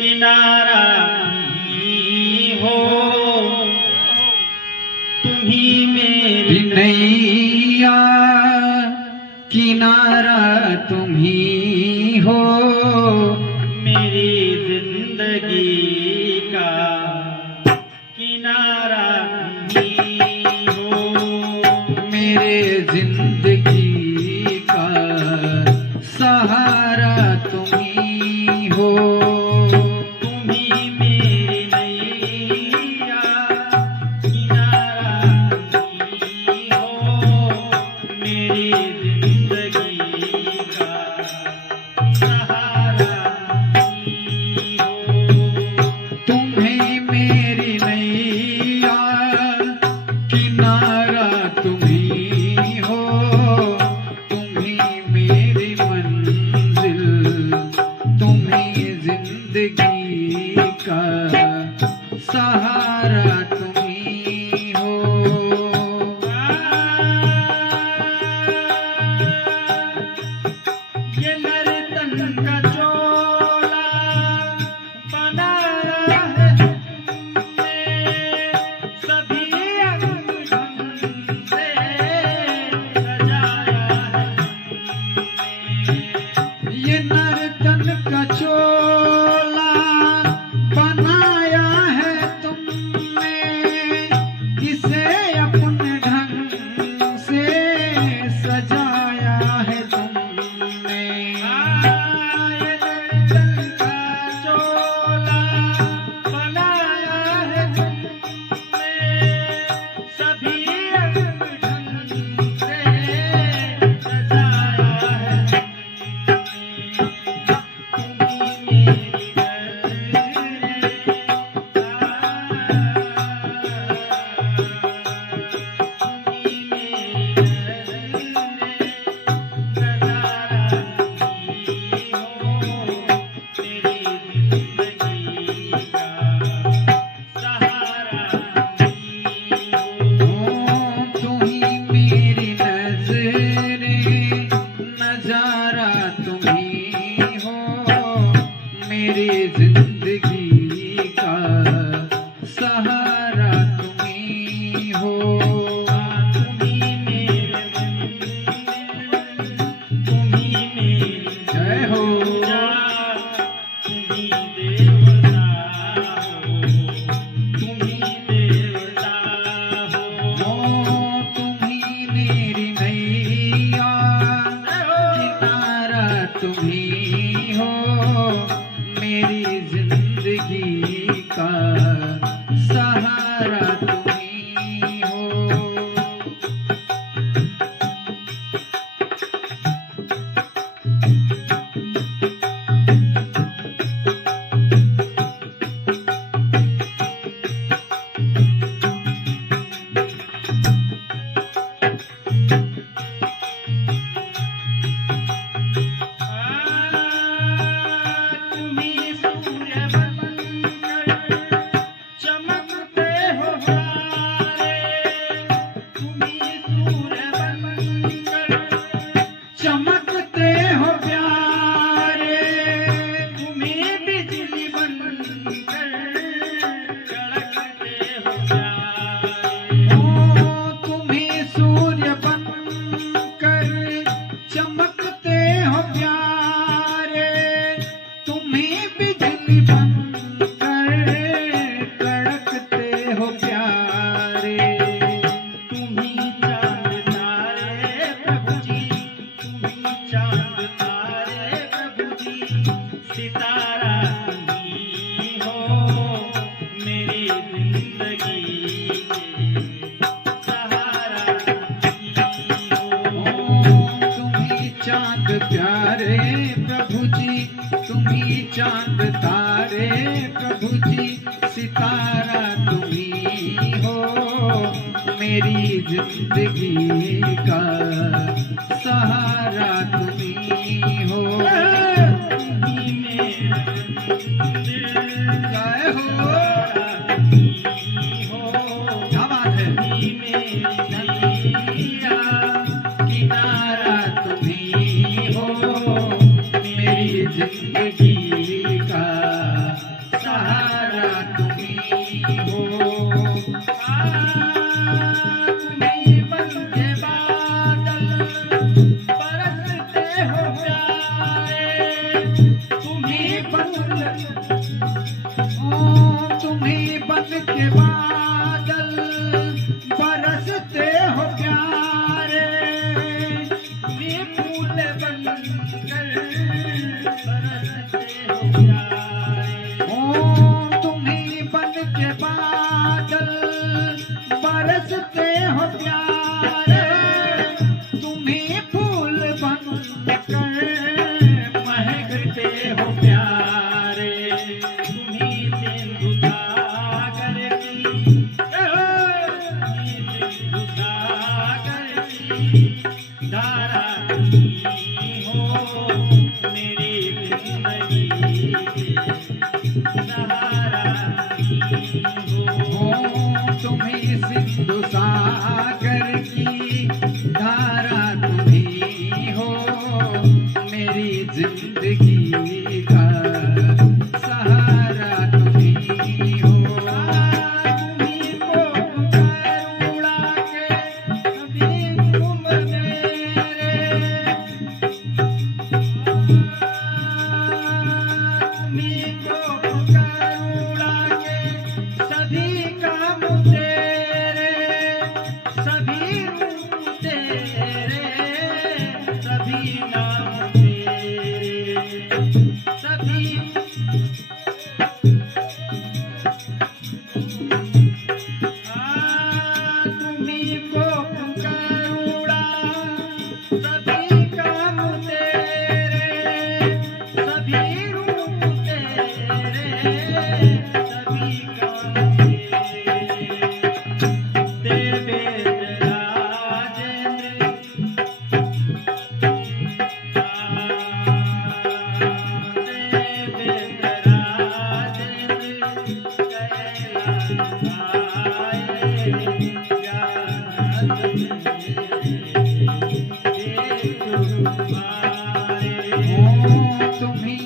किनारा तुम्ही हो, तुम्ही मेरी नैया किनारा तुम्ही हो, मेरी जिंदगी का किनारा तुम्ही हो, मेरे जिंदगी का सहारा तुम्ही हो। तुम्ही मेरी नैया किनारा तुम्ही हो, मेरी जिंदगी का सहारा तुम्ही हो। तुम्हें मेरी नैया किनारा तुम्ही हो, तुम्ही मेरी मंजिल, तुम्ही जिंदगी का सहारा तुम्ही हो। ये नर्तन का चोला बनाया है तुमने, सभी अंग ढंग से सजाया है तुमने। ये नर्तन का चोला बनाया है तुमने, इसे अपने ढंग से सजाया है तुमने। ये नर्तन का चोला बनाया है तुमने, सभी अंग ढंग से सजाया है तुम्ही मेरी नजरें, नजारा तुम्ही हो, मेरी जिंदगी का सहारा तुम्ही हो। जय हो। तुम्ही मेरी नैया किनारा तुम्ही हो, मेरी जिंदगी का सहारा तुम्ही हो। तुम्ही सूर्य बनकर चमकते हो प्यारे, तुम्ही सूर्य बनकर चमकते हो प्यारे, तुम्ही बिजली बनकर कड़कते हो प्यारे। ओ तुम्ही सूर्य बनकर चमकते हो प्यारे, तुम्ही बिजली बनकर कड़कते हो प्यारे। तुम्ही चांद तारे प्रभु जी, तुम्ही चांद तारे प्रभु जी, सितारा तुम्ही हो, मेरी जिंदगी के सहारा तुम्ही हो। तुम्ही चांद प्यारे प्रभु जी, तुम्ही चांद तारे प्रभु जी, सितारा तुम्ही हो, मेरी जिंदगी का सहारा तुम्ही हो। तुम्ही मेरा जय हो। तुम्ही हो, क्या बात है। तुम्ही मेरी नैया किनारा तुम्ही हो, मेरी जिंदगी का जिंदगी के सहारा हो। तुम्ही सिंधु सागर की धारा तुम्ही हो, मेरी जिंदगी का सहारा तुम्ही हो। तुम्ही को करुणा के कभी तुम मेरे, तुम्ही को करुणा के सभी काम तेरे, सभी रूप तेरे, सभी नाम तेरे, सभी तुम्ही को करुणा सभी काम तेरे, सभी रूप तेरे, सभी काम तेरे। देवेंद्र राजेंद्र देवेंद्र राजेंद्र कैलाश तुम्ही